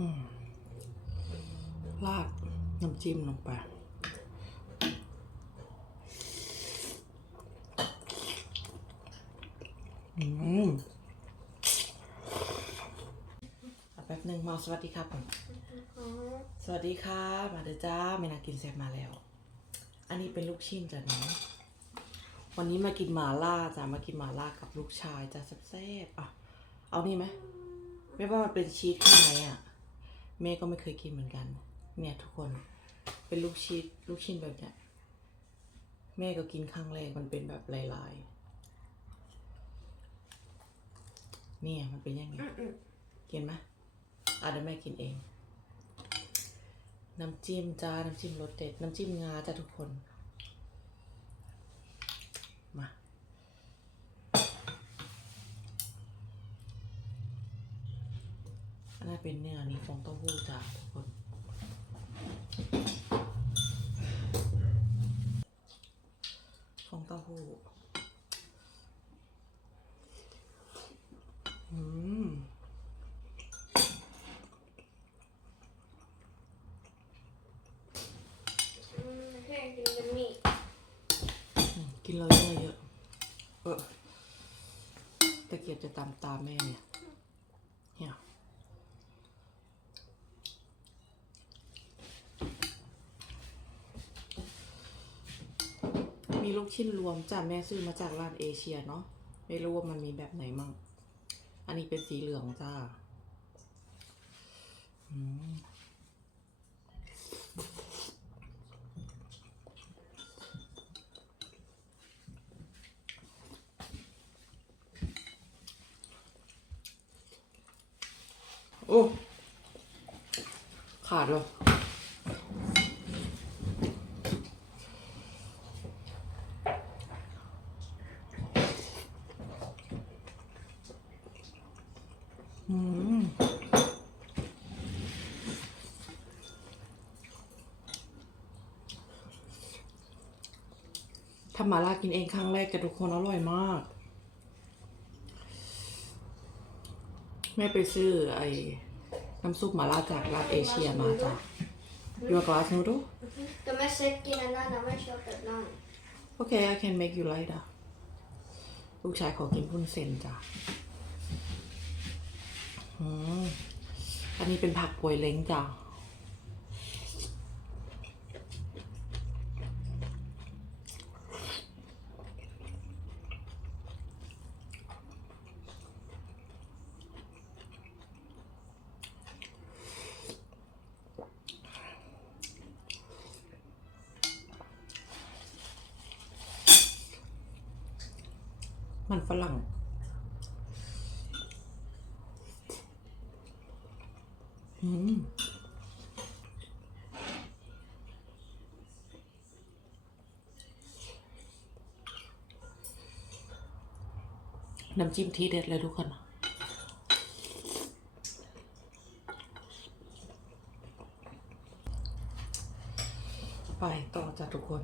อืมราดน้ำจิ้มลงไปอืมเอาแป๊บหนึ่งมาสวัสดีครับก่อนสวัสดีค่ะ มาเด้อจ้าเมนากินแซ่บมาแล้ว อันนี้เป็นลูกชิ้นจ้ะเนาะวันนี้มากินหมาล่าจ้ะมากินหมาล่ากับลูกชายจ้ะแซ่บๆอะ เอานี่ไหมไม่ว่ามันเป็นชีสข้างในอะ แม่ก็ไม่เคยกินเหมือนกัน เนี่ยทุกคนเป็นลูกชิ้นลูกชิ้นแบบเนี้ยแม่ก็กินครั้งแรกมันเป็นแบบลายๆเนี่ยมันเป็นยังไงกินไหมอาจจะแม่กินเอง น้ำจิ้มจ้า น้ำจิ้มรสเด็ด น้ำจิ้มงาจ้าทุกคน อันนั้นเป็นเนื้อนี่ฟองเต้าหู้จ้าทุกคน ฟองเต้าหู้อืม Mm, here, give me the meat. อืมกินเลยเยอะเยอะเออตะเกียบจะตามตามแม่เนี่ย เนี่ยมี ลูกชิ้นรวมจ้ะแม่ซื้อมาจากร้านเอเชียเนาะไม่รู้ว่ามันมีแบบไหนมั่งอันนี้เป็นสีเหลืองจ้าโอ้ ขาดเลย ทำหมาล่ากินเองครั้งแรกแต่ทุกคนอร่อยมาก แม่ไปซื้อไอ้น้ำซุปหมาล่าจากร้านเอเชียมาจ้ะ You want glass noodle? De är säkert en annan, men köper ett land. Okay, I can make you lighter. ลูกชายขอกินพุ้นเซนจ้ะ อันนี้เป็นผักปวยเล้งจ้ะมันฝรั่ง อืม น้ำจิ้มทีเด็ดเลยทุกคน ไปต่อจ้ะทุกคน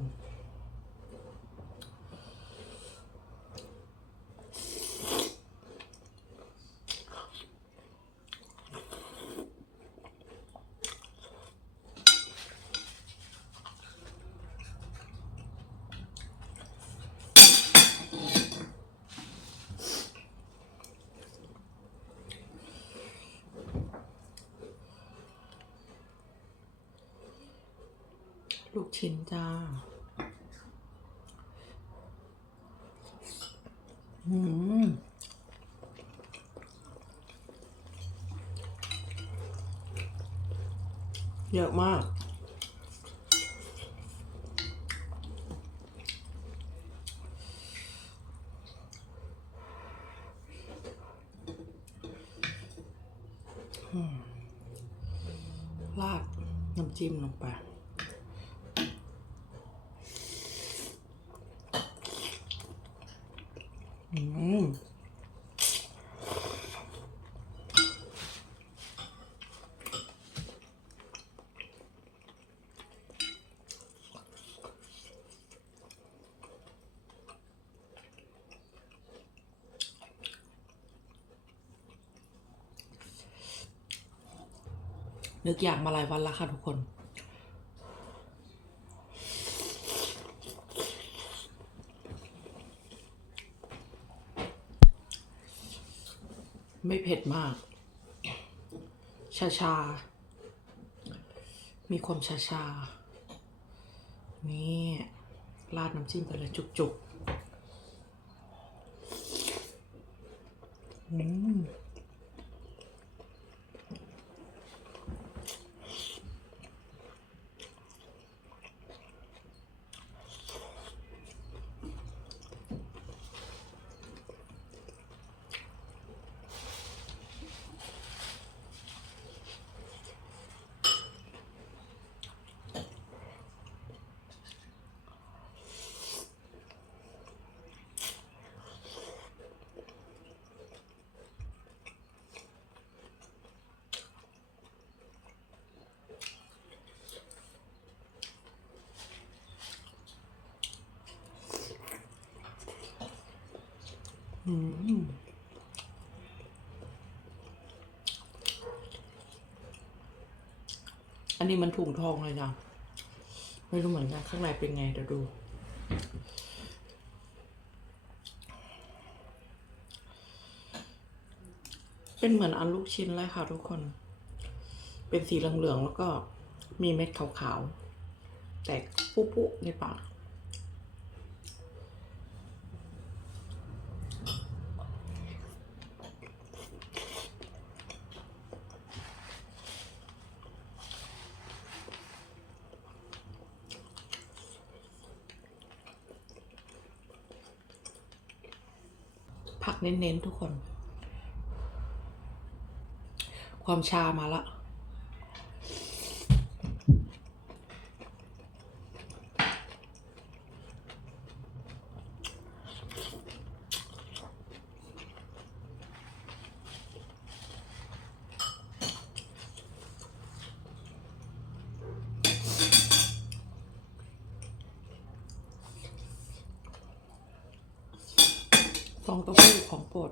ลูกชิ้นจ้า อืมเยอะมากอืมราดน้ำจิ้มลงไป นึกอยากมาหลายวันแล้วค่ะทุกคน ไม่เผ็ดมาก ชาชา มีความชาชา นี่ ราดน้ำจิ้มไปเลยจุกๆ อืม อันนี้มันถุงทองเลยนะไม่รู้เหมือนกันข้างในเป็นไงเดี๋ยวดู เป็นเหมือนอันลูกชิ้นเลยค่ะทุกคน เป็นสีเหลืองๆแล้วก็มีเม็ดขาวๆ แตกปุ๊ๆในปาก ผักเน้นๆทุกคน ความชามาละ ฟ องเต้าหู้ของโปรด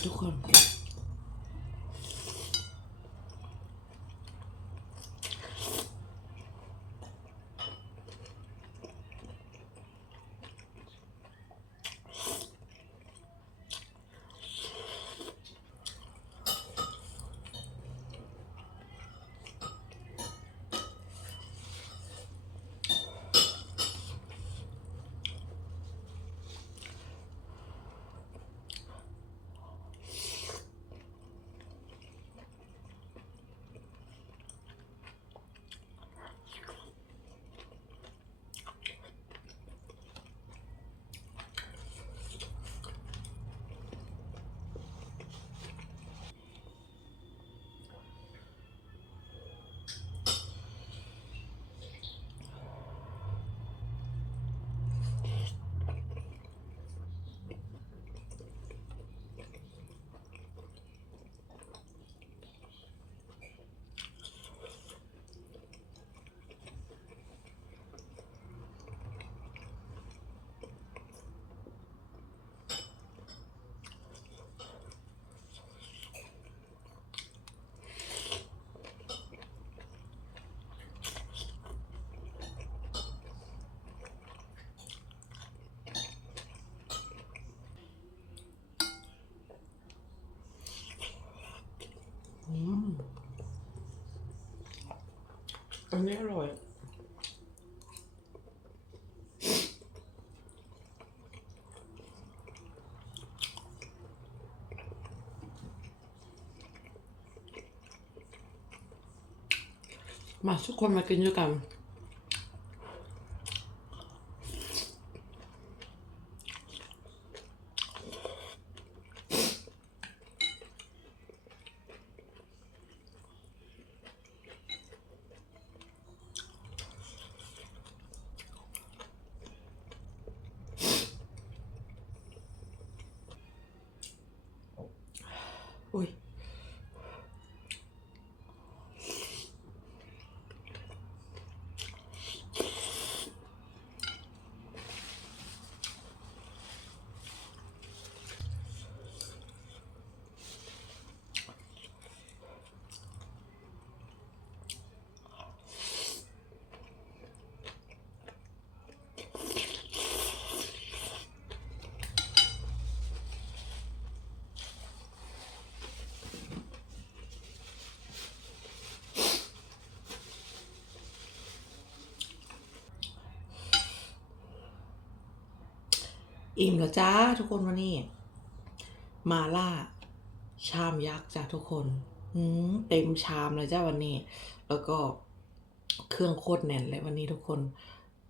ไปทุกคน อืม อันนี้อร่อย มาทุกคนมากินด้วยกัน Oi. อิ่มแล้วจ้าทุกคนวันนี้ มาล่า ชามยักษ์จ้าทุกคนอืมเต็มชามเลยจ้าวันนี้ แล้วก็เครื่องโคตรแน่นเลยวันนี้ทุกคน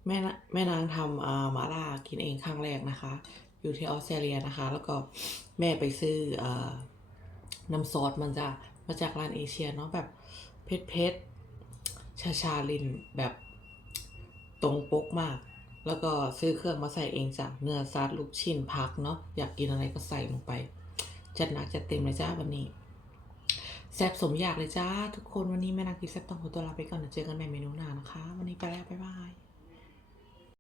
แม่แม่นางทำอ่ามาล่ากินเองครั้งแรกนะคะ อยู่ที่ออสเตรเลียนะคะ แล้วก็แม่ไปซื้ออ่าน้ำซอสมันจะมาจากร้านเอเชียเนาะแบบเผ็ดเผ็ดชาชาลินแบบตรงปกมาก แล้วก็ซื้อเครื่องมาใส่เองจ้ะเนื้อซาดลูกชิ้นพักเนาะอยากกินอะไรก็ใส่ลงไป จัดหนักจัดเต็มเลยจ้าวันนี้แซ่บสมอยากเลยจ้า ทุกคนวันนี้แม่นางกินแซ่บต้องขอตัวลาไปก่อนเดี๋ยวเจอกันใหม่เมนูหน้านะคะ วันนี้ไปแล้ว บ๊ายบาย